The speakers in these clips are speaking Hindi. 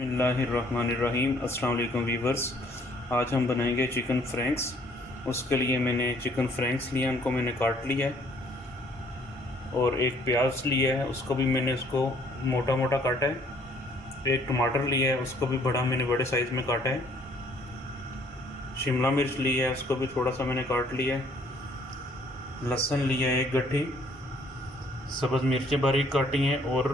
बिस्मिल्लाहिर्रहमानिर्रहीम। अस्सलाम वालेकुम वीवर्स। आज हम बनाएंगे चिकन फ्रैंक्स। उसके लिए मैंने चिकन फ्रैंक्स लिया, उनको मैंने काट लिया है और एक प्याज लिया है, उसको भी मैंने उसको मोटा मोटा काटा है। एक टमाटर लिया है, उसको भी मैंने बड़े साइज़ में काटा है। शिमला मिर्च लिया है, उसको भी थोड़ा सा मैंने काट लिया है। लहसुन लिया है एक गट्ठी, सब्ज़ मिर्चें बारीक काटी हैं और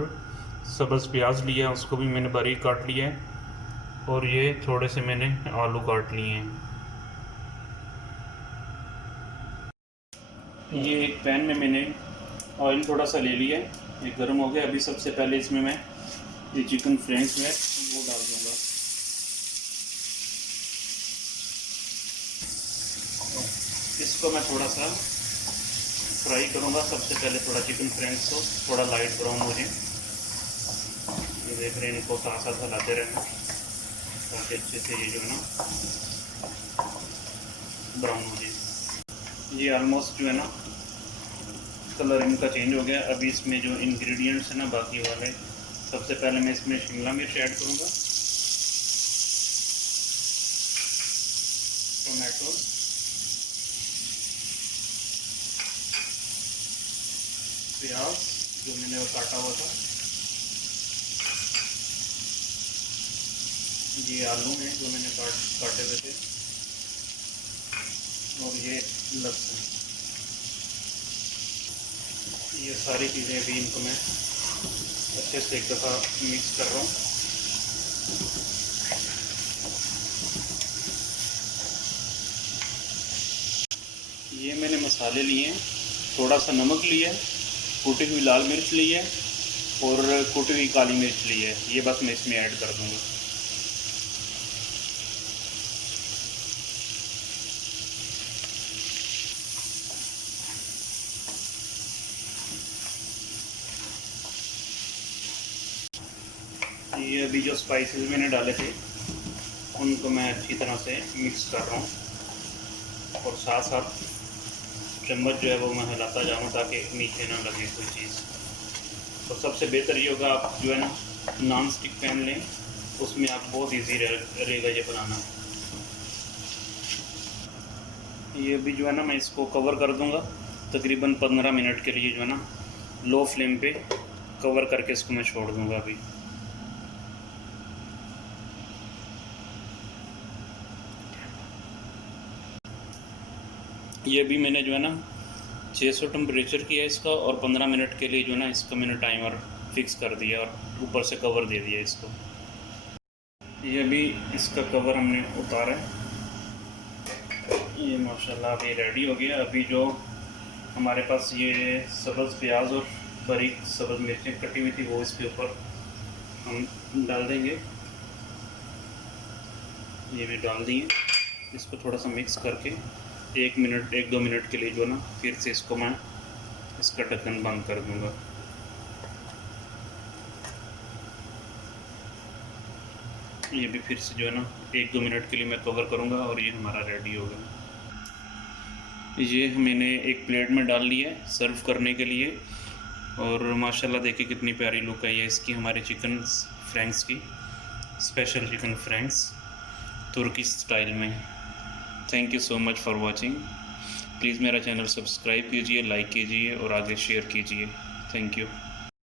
सब्ज़ प्याज लिया, उसको भी मैंने बारीक काट लिया है। और ये थोड़े से मैंने आलू काट लिए हैं। ये एक पैन में मैंने ऑयल थोड़ा सा ले लिया है, ये गर्म हो गया। अभी सबसे पहले इसमें मैं ये चिकन फ्रैंक्स है वो डाल दूँगा। इसको मैं थोड़ा सा फ्राई करूँगा। सबसे पहले थोड़ा चिकन फ्रैंक्स को थोड़ा लाइट ब्राउन हो जाए। ये देख रहे हैं, इनको साथ साथ हिलाते रहना ताकि अच्छे से ये जो है ना ब्राउन हो जाए। ये ऑलमोस्ट जो है ना कलर इनका चेंज हो गया। अभी इसमें जो इंग्रेडिएंट्स हैं ना बाकी वाले, सबसे पहले मैं इसमें शिमला मिर्च ऐड करूँगा, टोमेटो, प्याज जो मैंने वो काटा हुआ था, ये आलू हैं जो मैंने काटे हुए थे, और ये लहसुन। ये सारी चीज़ें अभी इनको मैं अच्छे से एक दफ़ा मिक्स कर रहा हूँ। ये मैंने मसाले लिए हैं, थोड़ा सा नमक लिया है, कुटी हुई लाल मिर्च ली है और कुटी हुई काली मिर्च ली है। ये बस मैं इसमें ऐड कर दूँगा। ये अभी जो स्पाइसेस मैंने डाले थे उनको मैं अच्छी तरह से मिक्स कर रहा हूँ और साथ साथ चम्मच जो है वो मैं हिलाता जाऊँ ताकि नीचे ना लगे कोई चीज़। तो सबसे बेहतर ये होगा आप जो है ना नॉन स्टिक पैन लें, उसमें आप बहुत इजी रहेगा ये बनाना। ये अभी जो है ना मैं इसको कवर कर दूँगा तकरीबन 15 मिनट के लिए, जो है ना लो फ्लेम पे कवर करके इसको मैं छोड़ दूँगा। अभी ये भी मैंने जो है ना 600 टेम्परेचर किया इसका और 15 मिनट के लिए जो है ना इसका मैंने टाइमर फिक्स कर दिया और ऊपर से कवर दे दिया इसको। ये भी इसका कवर हमने उतारा है। ये माशाल्लाह अभी रेडी हो गया। अभी जो हमारे पास ये सब्ज़ प्याज और बारीक सब्ज़ मिर्चें कटी हुई थी वो इसके ऊपर हम डाल देंगे। ये भी डाल दिए। इसको थोड़ा सा मिक्स करके 1-2 मिनट के लिए जो है ना फिर से इसको मैं इसका ढक्कन बंद कर दूंगा। ये भी फिर से जो है ना 1-2 मिनट के लिए मैं कवर करूंगा और ये हमारा रेडी होगा। ये मैंने एक प्लेट में डाल लिया है सर्व करने के लिए। और माशाल्लाह देखिए कितनी प्यारी लुक है ये इसकी, हमारे चिकन फ्रैंक्स की, स्पेशल चिकन फ्रैंक्स तुर्की स्टाइल में। Thank you so much for watching. Please मेरा चैनल सब्सक्राइब कीजिए, लाइक कीजिए और आगे शेयर कीजिए। Thank you.